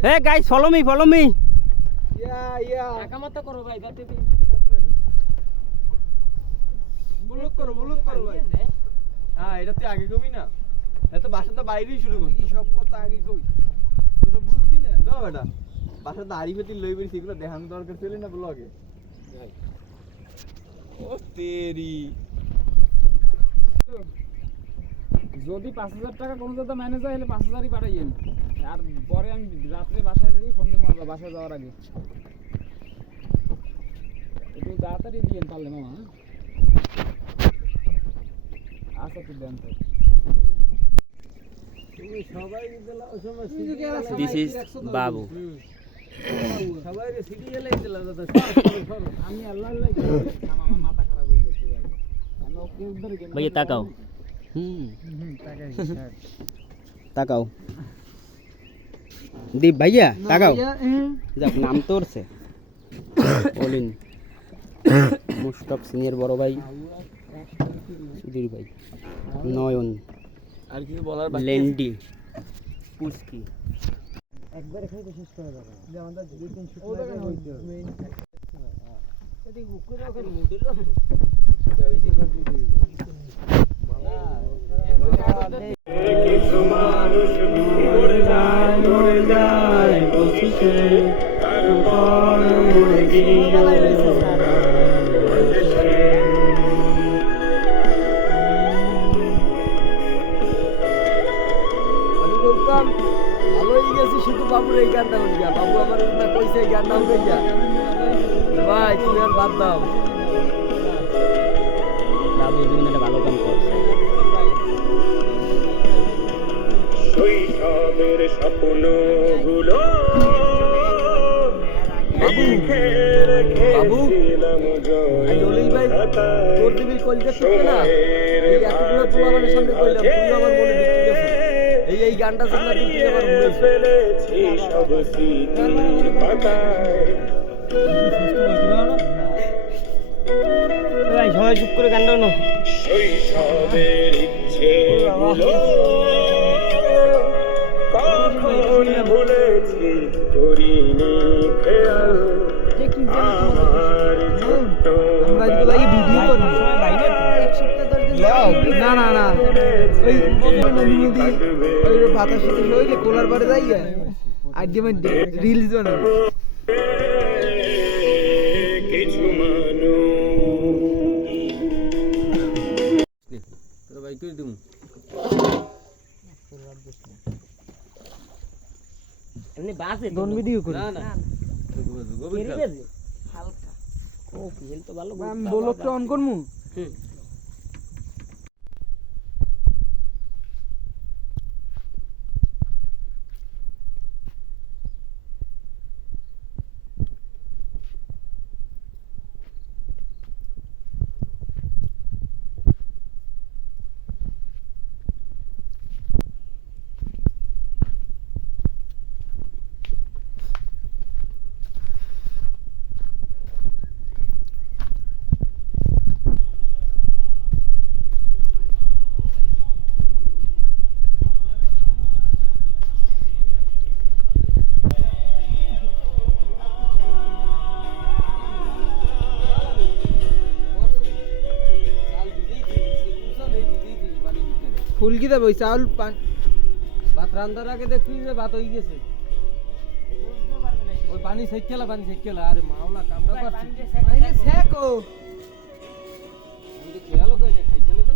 Hey guys, follow me. Yeah. Akamata karo bhai, gatte te block করো ভাই। হ্যাঁ এটা তুই আগে কবি না, এত বাসা তো বাইরেই শুরু করবি কি সব কথা আগে কই, তোরা বুঝবি না না বেটা। বাসা তো আড়ি পেতি লই বেরিয়েছি, এগুলো দেখানো দরকার ছিল না ব্লগে। ও তেরি যদি 5000 টাকা কোনো দাদা ম্যানেজ হয়, হলে 5000ই পাঠাইয়েন। আর পরে আমি রাত্রে বাসায় যাই, ফোন দিয়ে মারবো বাসায় যাওয়ার আগে। একটু তাড়াতাড়ি দিয়েন পারলে মামা। আচ্ছা তুই দেন তো। তুমি সবাই দিলা ওই সময় This is Babu. সবাই রে সিরিয়ালে দিলা দাদা। আমি আল্লাহ আমার মাথা খারাপ হয়ে গেছে ভাই। আমি ওকে উদ্ধার করি। Bhaiya takao. ताकाओ दीप भैया ताकाओ जब नाम तोर से बोलिन मुस्तफ सिनियर बड़ो भाई सुधीर भाई नयन আর কিছু বলার বাকি लेंडी पुस्की একবার খাইতে শেষ করে দাও যে আমাদের দুই তিন শুট লাগে হইতে হবে এদিকে বুকুর রাখেন মুডিল কিছু মানুষ মরে যায় বসিছে তারপর মরে আমি বলতাম ভালোই গেছি শুধু বাবুর এই গানটা হয়ে গিয়া, বাবু আমার কইছে এই গানটা হয়ে গিয়া ভাই তুমি আর বাদ দাও। बाबू जी ने ভালো কাম করছে শৈশবের স্বপ্নগুলো বাবু জলিল ভাই তোর দিবির কলকাতা থেকে না এই এতগুলো পোলাপানের সামনে কইলাম, তুই আমার মনে ঢুকে গেছিস এই গানটা শুনলে তুই আমার মনে ফেলেছি সব স্মৃতি পাতায়। ভাই সবাই চুপ করে গান গাও শৈশবের ইচ্ছেগুলো কখন ভুলেছি করিনি খেয়াল আমার ছোট্ট আমরা আজকে লাগি ভিডিও করব না না না ওই নদী ওই বাতাস সাথে হইলে কোলার পারে যাই আজকে আমি রিলস বানাবো। কিছু মানুষ তোর ভাই কই দিমু এমনি বাসে কোন ভিডিও করি না না হালকা ও ফিল তো ভালো আমি ব্লগটা অন করমু। ফুল কি দেব ওই চাউল ভাত রান্নার আগে দেখবি যে ভাত হয়ে গেছে, ওই পানি সেকেলা আরে মাওলা কামড়া পাচ্ছি পানি সেকো আমি খেয়ালও কই না খাইছিল তো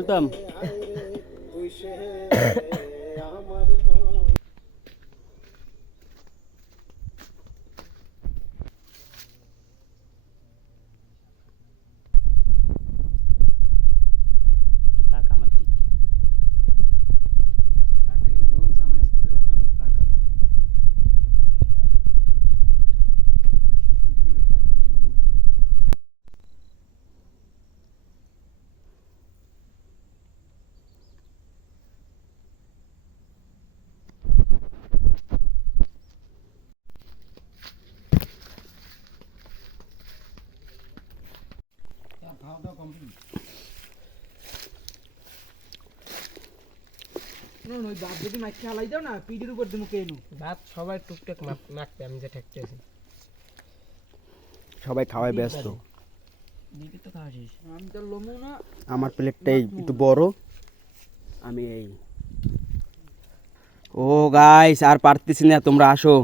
বলতাম তাক আমার দিক তাকাইও ধরুন সামা স্কিল ও তাকাবে দিকে বেটা কানে মুড নেই ভাত সবাই টুকটাক মাখতে আমি যে ঠেকতেছি সবাই খাওয়ায় ব্যস্ত দিকে তো খাওয়াছিস আমার প্লেটটা একটু বড় আমি এই ও গাইস আর পারতেছি না তোমরা আসো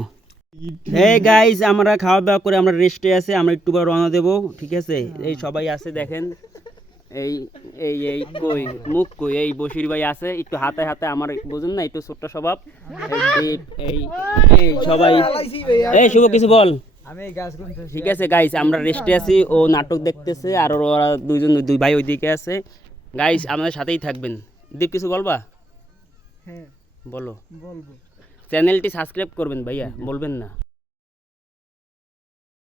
হে গাইস আমরা খাওয়া দাওয়া করে আমরা রেস্টে আছি আমরা একটু পর রওনা দেবো ঠিক আছে এই সবাই আছে দেখেন এই এই এই কই মুখ কই এই বশির ভাই আছে একটু হাতে হাতে আমার বুঝুন না একটু ছোট্ট স্বভাব এই এই এই সবাই এই শুভ কিছু বল আমি এই গাছ গুনতে ঠিক আছে গাইস আমরা রেস্টে আছি ও নাটক দেখতেছে আর ওরা দুই ভাই ওইদিকে আছে গাইস আমাদের সাথেই থাকবেন দীপ কিছু বলবা হ্যাঁ বলো বলবো চ্যানেলটি সাবস্ক্রাইব করবেন ভাইয়া বলবেন না